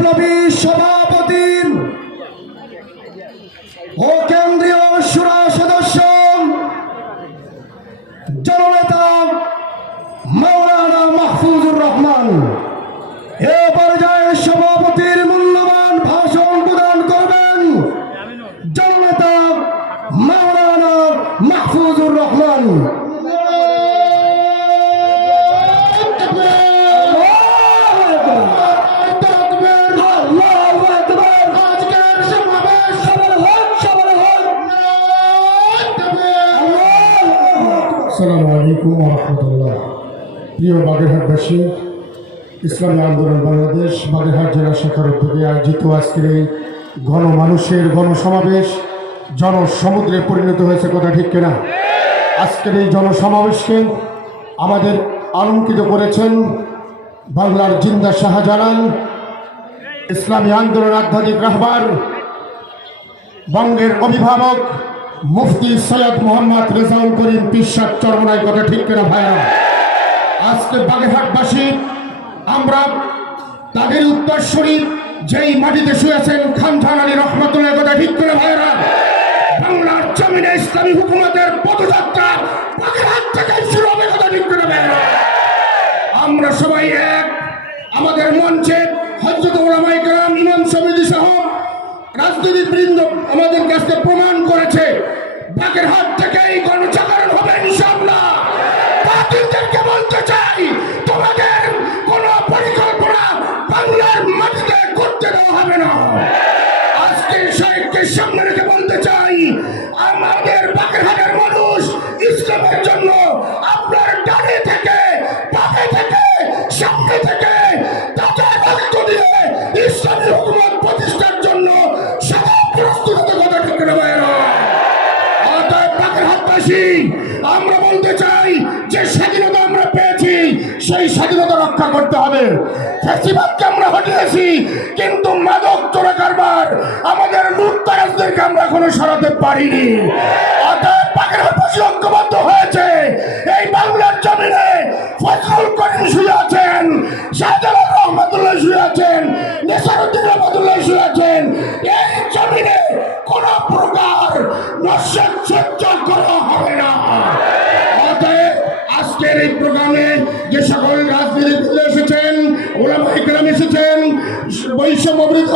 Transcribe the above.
বিপ্লবী সভাপতি ও কেন্দ্রীয় শুরা সদস্য জননেতা মাওলানা মাহফুজুর রহমান এ পর্যায়ে সভাপতির মূল্যবান ভাষণ প্রদান করবেন জননেতা মাওলানা মাহফুজুর রহমান। আসসালামু আলাইকুম ওয়া রাহমাতুল্লাহ। প্রিয় বাগেরহাটবাসী, ইসলামী আন্দোলন বাংলাদেশ বাগেরহাট জেলা শাখার উদ্যোগে আয়োজিত আজকের এই গণমানুষের গণসমাবেশ জনসমুদ্রে পরিণত হয়েছে, কথা ঠিক কিনা? আজকের এই জনসমাবেশকে আমাদের আলোকিত করেছেন বাংলার জিন্দা শাহজালাল, ইসলামী আন্দোলন আধ্যাত্মিক রাহবার, বঙ্গের অভিভাবক মুফতি সৈয়দ মোহাম্মদ রেজাউল করিম পিরসাদ চরমনাই, কথা ঠিক কিনা ভাইয়া? আজকে বাগেরহাটবাসী আমরা তাদের উত্তরসূরি যেই মাটিতে শুয়েছেন খান জাহান আলী রহমতুল্লাহ, কথা ঠিক কিনা ভাইয়েরা? বাংলার জমিনে ইসলামী হুকুমতের পদযাত্রা বাগেরহাট থেকে শুরু হবে, কথা ঠিক কিনা ভাইয়েরা? আমরা সবাই এক। আমাদের মঞ্চে হযরত উলামায়ে কেরাম, ইমাম সমিতি সহ রাজনীতিবৃন্দ আমাদের কাছে প্রমাণ করেছে বাগেরহাট থেকে এই গণজাগরণ হবে ইনশাআল্লাহ। বাতিলদেরকে বলতে চাই, তোমাদের কোন পরিকল্পনা বাংলার মাটিতে করতে দেওয়া হবে না। আজকের শহীদকে সামনে রেখে বলতে চাই, আমাদের বাগেরহাটের মানুষ ইসলামের জন্য আপনার ডানে থেকে বামে থেকে সামনে থেকে তাদের রক্ত দিয়ে ইসলামী হুকুমত প্রতিষ্ঠার জন্য আমরা বলতে চাই যে স্বাধীনতা আমরা পেয়েছি, সেই স্বাধীনতা রক্ষা করতে হবে। ফ্যাসিবাদকে আমরা হটিয়েছি, কিন্তু মাদক চোরা কারবার আমাদের লুটতারাজদেরকে আমরা এখনো সরাতে পারিনি। অতএব বাগেরহাটবাসী ঐক্যবদ্ধ হয়েছে। এই বাংলার জমিনে ফজলুল করিম শুয়ে আছেন, শাহজালাল রহমতুল্লাহ শুয়ে আছেন, নেসারউদ্দিন রহমতুল্লাহ শুয়ে আছেন। এই জমিনে কোন প্রকার নস্যাৎ সহ্য করা হবে না। অতএব আজকের এই প্রোগ্রামে যে সকল রাজনীতিবিদ এসেছেন, ওলামায়ে কেরাম এসেছেন, বৈষম্য বিরোধী